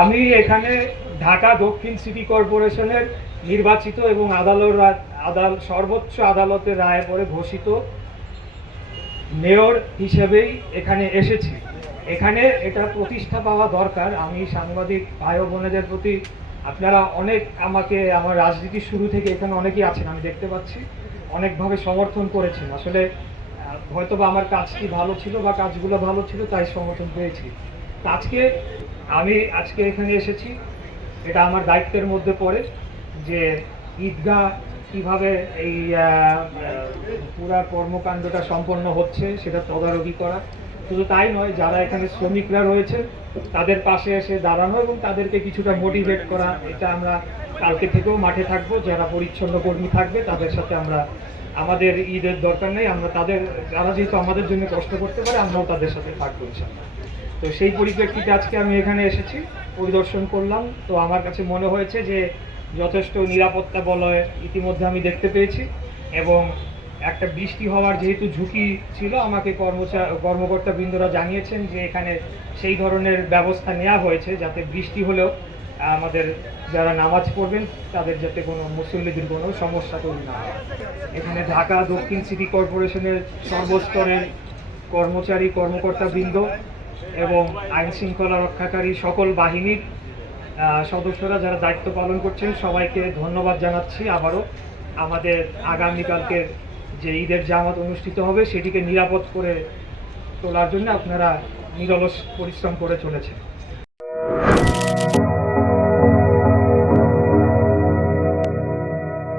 আমি এখানে ঢাকা দক্ষিণ সিটি কর্পোরেশনের নির্বাচিত এবং সর্বোচ্চ আদালতের রায়ের পরে ঘোষিত মেয়র হিসেবেই এখানে এসেছি। এখানে এটা প্রতিষ্ঠা পাওয়া দরকার। আমি সাংবাদিক ভাই বোনেদের প্রতি, আপনারা অনেক আমাকে আমার রাজনীতির শুরু থেকে এখানে অনেকেই আছেন, আমি দেখতে পাচ্ছি অনেকভাবে সমর্থন করেছেন। আসলে হয়তো বা আমার কাজটি ভালো ছিল বা কাজগুলো ভালো ছিল, তাই সমর্থন পেয়েছি। আজকে এখানে এসেছি, এটা আমার দায়িত্বের মধ্যে পড়ে যে ঈদগাহ কিভাবে এই পুরা কর্মকাণ্ডটা সম্পন্ন হচ্ছে সেটা তদারকি করা। শুধু তাই নয়, যারা এখানে শ্রমিকরা রয়েছে তাদের পাশে এসে দাঁড়ানো এবং তাদেরকে কিছুটা মোটিভেট করা। এটা আমরা কালকে থেকেও মাঠে থাকবো, যারা পরিচ্ছন্ন কর্মী থাকবে তাদের সাথে আমরা, আমাদের ঈদের দরকার নেই, আমরা যারা যেহেতু আমাদের জন্য কষ্ট করতে পারে আমরাও তাদের সাথে থাকবো ইনশাআল্লাহ। তো সেই পরিপ্রেক্ষিতে আজকে আমি এখানে এসেছি, পরিদর্শন করলাম। তো আমার কাছে মনে হয়েছে যে যথেষ্ট নিরাপত্তা বলয় ইতিমধ্যে আমি দেখতে পেয়েছি এবং একটা বৃষ্টি হওয়ার যেহেতু ঝুঁকি ছিল, আমাকে কর্মকর্তা বৃন্দরা জানিয়েছেন যে এখানে সেই ধরনের ব্যবস্থা নেওয়া হয়েছে যাতে বৃষ্টি হলেও আমাদের যারা নামাজ পড়বেন তাদের যাতে কোনো মুসল্লিদের কোনো সমস্যা তৈরি না হয়। এখানে ঢাকা দক্ষিণ সিটি কর্পোরেশনের সর্বস্তরের কর্মচারী কর্মকর্তা বৃন্দ এবং আইন শৃঙ্খলা রক্ষাকারী সকল বাহিনীর সদস্যরা যারা দায়িত্ব পালন করছেন সবাইকে ধন্যবাদ জানাচ্ছি। আবারও আমাদের আগামীকালকের যে ঈদের জামাত অনুষ্ঠিত হবে সেটিকে নিরাপদ করে তোলার জন্য আপনারা নিরলস পরিশ্রম করে চলেছেন।